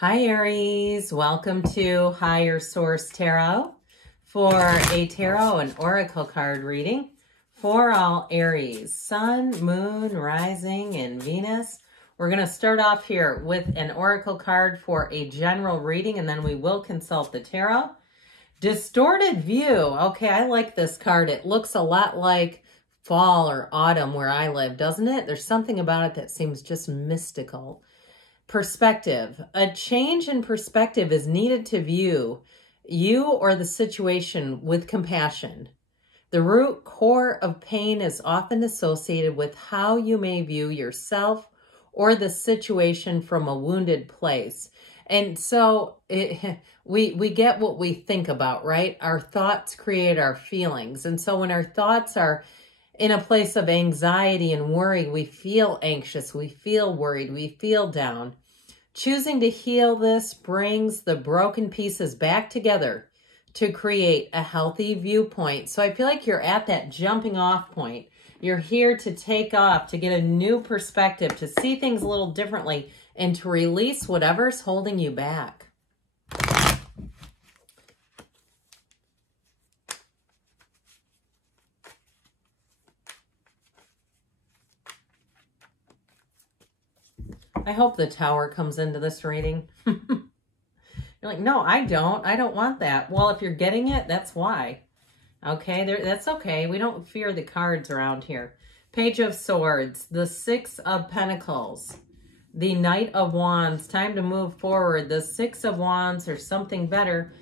Hi Aries, welcome to Higher Source Tarot for a tarot and oracle card reading for all Aries, Sun, Moon, Rising, and Venus. We're going to start off here with an oracle card for a general reading, and then we will consult the tarot. Distorted View. Okay, I like this card. It looks a lot like fall or autumn where I live, doesn't it? There's something about it that seems just mystical. Perspective. A change in perspective is needed to view you or the situation with compassion. The root core of pain is often associated with how you may view yourself or the situation from a wounded place. And so we get what we think about, right? Our thoughts create our feelings. And so when our thoughts are in a place of anxiety and worry, we feel anxious, we feel worried, we feel down. Choosing to heal this brings the broken pieces back together to create a healthy viewpoint. So I feel like you're at that jumping off point. You're here to take off, to get a new perspective, to see things a little differently, and to release whatever's holding you back. I hope the Tower comes into this reading. You're like, no, I don't want that. Well, if you're getting it, that's why. Okay, that's okay. We don't fear the cards around here. Page of Swords, the Six of Pentacles, the Knight of Wands. Time to move forward. The Six of Wands or something better.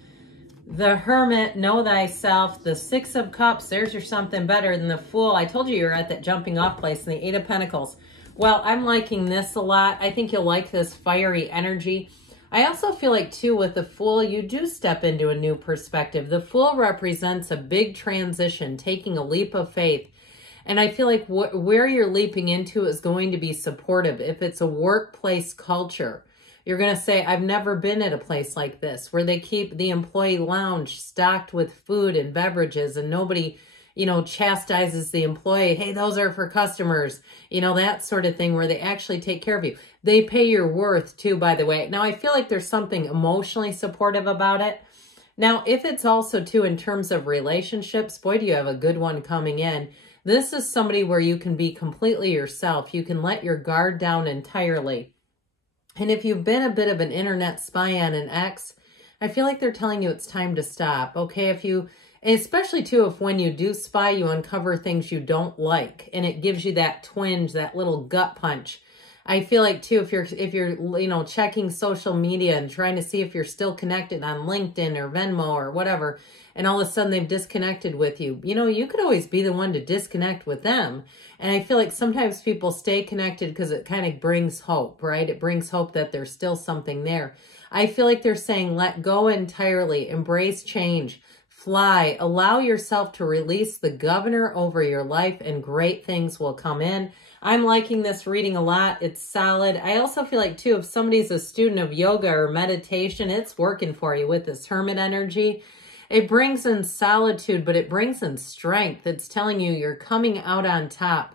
The Hermit, know thyself. The Six of Cups, there's your something better than the Fool. I told you were at that jumping off place. And the Eight of Pentacles. Well, I'm liking this a lot. I think you'll like this fiery energy. I also feel like, too, with the Fool, you do step into a new perspective. The Fool represents a big transition, taking a leap of faith. And I feel like where you're leaping into is going to be supportive. If it's a workplace culture, you're going to say, I've never been at a place like this, where they keep the employee lounge stocked with food and beverages and nobody, you know, chastises the employee. Hey, those are for customers. You know, that sort of thing where they actually take care of you. They pay your worth too, by the way. Now, I feel like there's something emotionally supportive about it. Now, if it's also too in terms of relationships, boy, do you have a good one coming in. This is somebody where you can be completely yourself. You can let your guard down entirely. And if you've been a bit of an internet spy on an ex, I feel like they're telling you it's time to stop. Okay, especially too, if when you do spy, you uncover things you don't like, and it gives you that twinge, that little gut punch. I feel like too, if you're you know, checking social media and trying to see if you're still connected on LinkedIn or Venmo or whatever, and all of a sudden they've disconnected with you, you know, you could always be the one to disconnect with them. And I feel like sometimes people stay connected because it kind of brings hope, right? It brings hope that there's still something there. I feel like they're saying, let go entirely, embrace change. Fly, allow yourself to release the governor over your life, and great things will come in. I'm liking this reading a lot. It's solid. I also feel like, too, if somebody's a student of yoga or meditation, it's working for you with this Hermit energy. It brings in solitude, but it brings in strength. It's telling you you're coming out on top.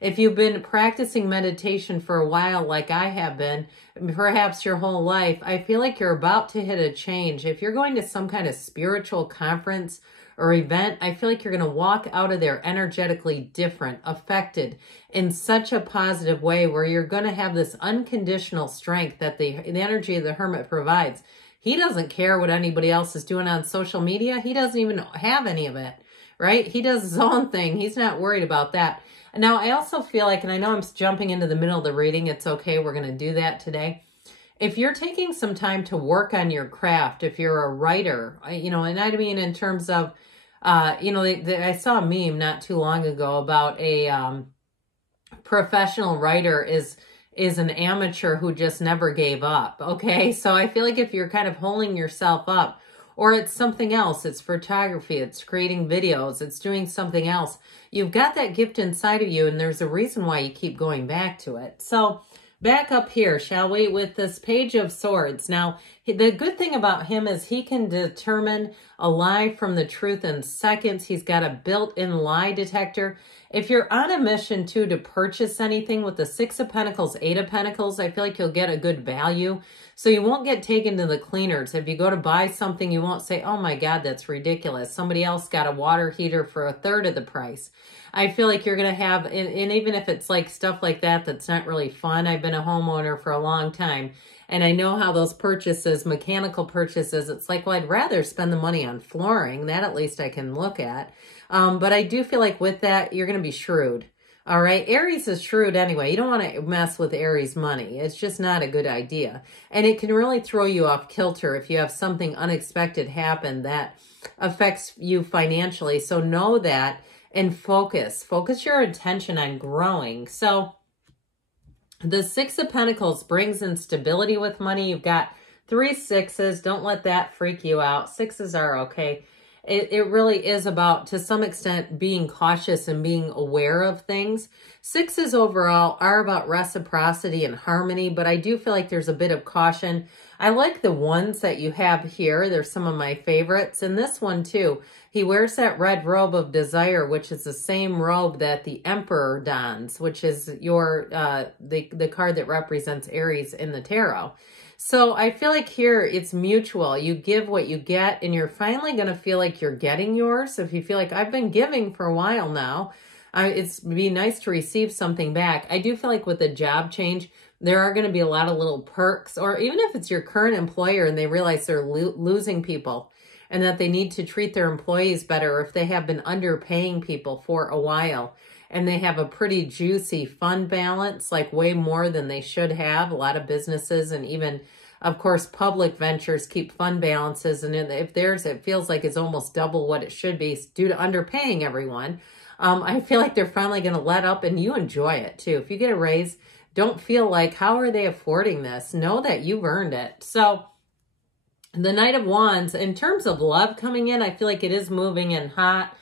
If you've been practicing meditation for a while, like I have been, perhaps your whole life, I feel like you're about to hit a change. If you're going to some kind of spiritual conference or event, I feel like you're going to walk out of there energetically different, affected in such a positive way where you're going to have this unconditional strength that the energy of the Hermit provides. He doesn't care what anybody else is doing on social media. He doesn't even have any of it, right? He does his own thing. He's not worried about that. Now, I also feel like, and I know I'm jumping into the middle of the reading, it's okay, we're going to do that today. If you're taking some time to work on your craft, if you're a writer, you know, and I mean in terms of, you know, I saw a meme not too long ago about a professional writer is an amateur who just never gave up, okay? So I feel like if you're kind of holding yourself up, or it's something else, it's photography, it's creating videos, it's doing something else, you've got that gift inside of you, and there's a reason why you keep going back to it. So back up here, shall we, with this Page of Swords. Now, The good thing about him is he can determine a lie from the truth in seconds. He's got a built-in lie detector. If you're on a mission too to purchase anything with the Six of Pentacles, Eight of Pentacles, I feel like you'll get a good value. So you won't get taken to the cleaners. If you go to buy something, you won't say, oh my God, that's ridiculous. Somebody else got a water heater for 1/3 of the price. I feel like you're going to have, and even if it's like stuff like that, that's not really fun. I've been a homeowner for a long time, and I know how those purchases, mechanical purchases, it's like, well, I'd rather spend the money on flooring. That at least I can look at. But I do feel like with that, you're going to be shrewd. All right. Aries is shrewd anyway. You don't want to mess with Aries money. It's just not a good idea. And it can really throw you off kilter if you have something unexpected happen that affects you financially. So know that and focus. Focus your attention on growing. So the Six of Pentacles brings in stability with money. You've got 3 sixes. Don't let that freak you out. Sixes are okay. It really is about, to some extent, being cautious and being aware of things. Sixes overall are about reciprocity and harmony, but I do feel like there's a bit of caution. I like the ones that you have here. They're some of my favorites. And this one too. He wears that red robe of desire, which is the same robe that the Emperor dons, which is your the card that represents Aries in the tarot. So I feel like here it's mutual. You give what you get, and you're finally going to feel like you're getting yours. If you feel like I've been giving for a while now, it's be nice to receive something back. I do feel like with a job change, there are going to be a lot of little perks, or even if it's your current employer and they realize they're losing people and that they need to treat their employees better, or if they have been underpaying people for a while and they have a pretty juicy fund balance, like way more than they should have. A lot of businesses and even, of course, public ventures keep fund balances. And if theirs, it feels like it's almost double what it should be due to underpaying everyone. I feel like they're finally going to let up, and you enjoy it too. If you get a raise, don't feel like, how are they affording this? Know that you've earned it. So the Knight of Wands, in terms of love coming in, I feel like it is moving in hot.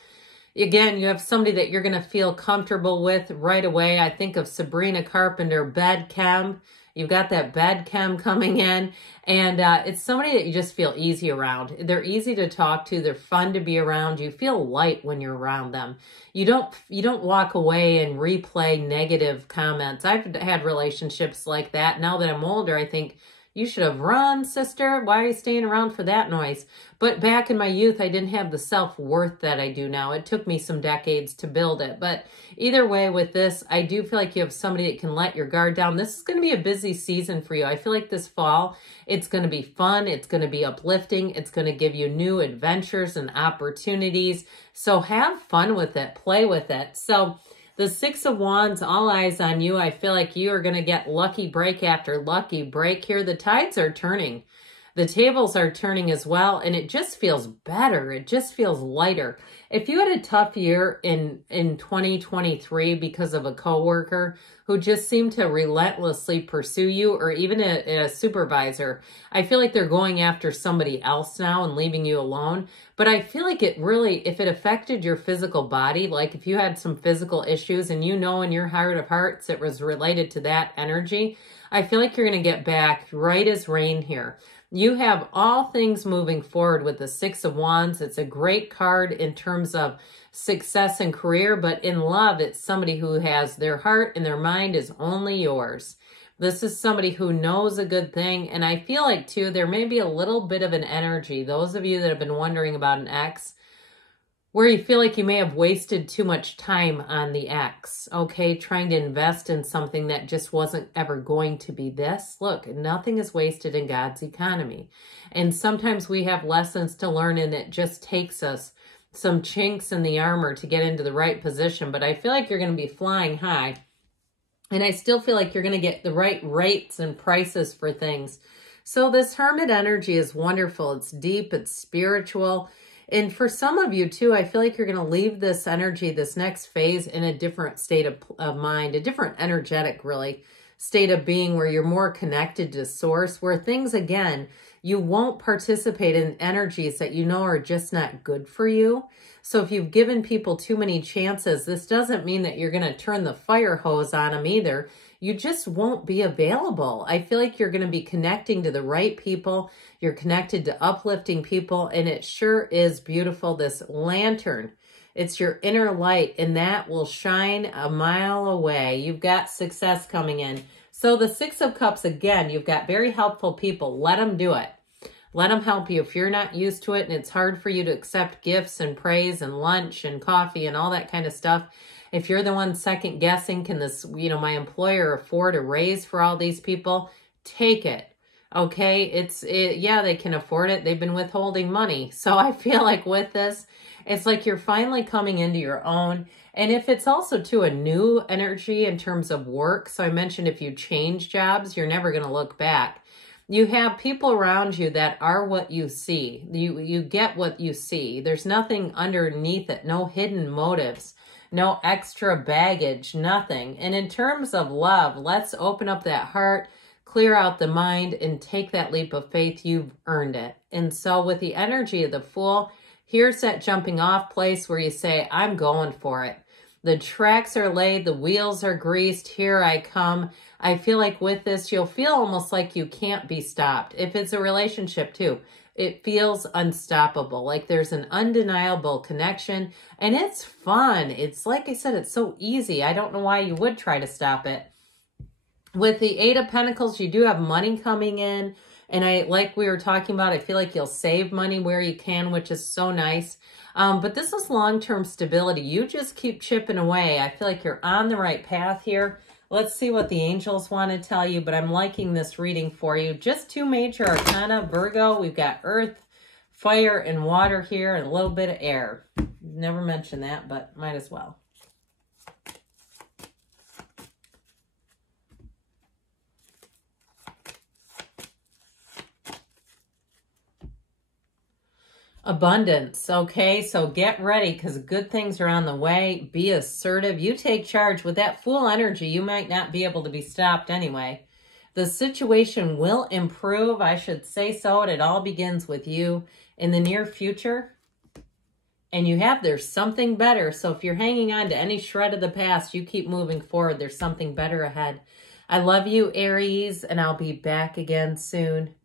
Again, you have somebody that you're going to feel comfortable with right away. I think of Sabrina Carpenter, Bed Chem. You've got that Bed Chem coming in, and it's somebody that you just feel easy around. They're easy to talk to. They're fun to be around. You feel light when you're around them. You don't walk away and replay negative comments. I've had relationships like that. Now that I'm older, I think, you should have run, sister. Why are you staying around for that noise? But back in my youth, I didn't have the self-worth that I do now. It took me some decades to build it. But either way with this, I do feel like you have somebody that can let your guard down. This is going to be a busy season for you. I feel like this fall, it's going to be fun. It's going to be uplifting. It's going to give you new adventures and opportunities. So have fun with it. Play with it. So the Six of Wands, all eyes on you. I feel like you are going to get lucky break after lucky break here. The tides are turning. The tables are turning as well, and it just feels better. It just feels lighter. If you had a tough year in 2023 because of a coworker who just seemed to relentlessly pursue you, or even a supervisor, I feel like they're going after somebody else now and leaving you alone. But I feel like it really, if it affected your physical body, like if you had some physical issues and you know in your heart of hearts it was related to that energy, I feel like you're going to get back right as rain here. You have all things moving forward with the Six of Wands. It's a great card in terms of success and career, but in love, it's somebody who has their heart and their mind is only yours. This is somebody who knows a good thing, and I feel like, too, there may be a little bit of an energy. Those of you that have been wondering about an ex, where you feel like you may have wasted too much time on the ex, okay? Trying to invest in something that just wasn't ever going to be this. Look, nothing is wasted in God's economy. And sometimes we have lessons to learn, and it just takes us some chinks in the armor to get into the right position. But I feel like you're going to be flying high. And I still feel like you're going to get the right rates and prices for things. So this Hermit energy is wonderful. It's deep. It's spiritual. And for some of you, too, I feel like you're going to leave this energy, this next phase, in a different state of mind, a different energetic, really, state of being where you're more connected to source, where things, again, you won't participate in energies that you know are just not good for you. So if you've given people too many chances, this doesn't mean that you're going to turn the fire hose on them either. you just won't be available. I feel like you're going to be connecting to the right people. You're connected to uplifting people, and it sure is beautiful. This lantern, it's your inner light, and that will shine a mile away. You've got success coming in. So the Six of Cups, again, you've got very helpful people. Let them do it. Let them help you. If you're not used to it and it's hard for you to accept gifts and praise and lunch and coffee and all that kind of stuff, if you're the one second guessing, can this, my employer afford a raise for all these people? Take it. Okay, yeah, they can afford it. They've been withholding money. So I feel like with this, it's like you're finally coming into your own. And if it's also to a new energy in terms of work, so I mentioned if you change jobs, you're never going to look back. You have people around you that are what you see. You get what you see. There's nothing underneath it, no hidden motives, no extra baggage, nothing. And in terms of love, let's open up that heart, clear out the mind, and take that leap of faith. You've earned it. And so with the energy of the Fool, here's that jumping off place where you say, I'm going for it. The tracks are laid, the wheels are greased, here I come. I feel like with this, you'll feel almost like you can't be stopped. If it's a relationship too, it feels unstoppable. Like there's an undeniable connection, and it's fun. It's like I said, it's so easy. I don't know why you would try to stop it. With the Eight of Pentacles, you do have money coming in. And like we were talking about, I feel like you'll save money where you can, which is so nice. But this is long-term stability. You just keep chipping away. I feel like you're on the right path here. Let's see what the angels want to tell you, but I'm liking this reading for you. Just two major arcana, Virgo. We've got earth, fire, and water here, and a little bit of air. Never mentioned that, but might as well. Abundance. Okay, so get ready because good things are on the way. Be assertive. You take charge. With that Fool energy, you might not be able to be stopped anyway. The situation will improve. I should say so. And it all begins with you in the near future. And there's something better. So if you're hanging on to any shred of the past, you keep moving forward. There's something better ahead. I love you, Aries, and I'll be back again soon.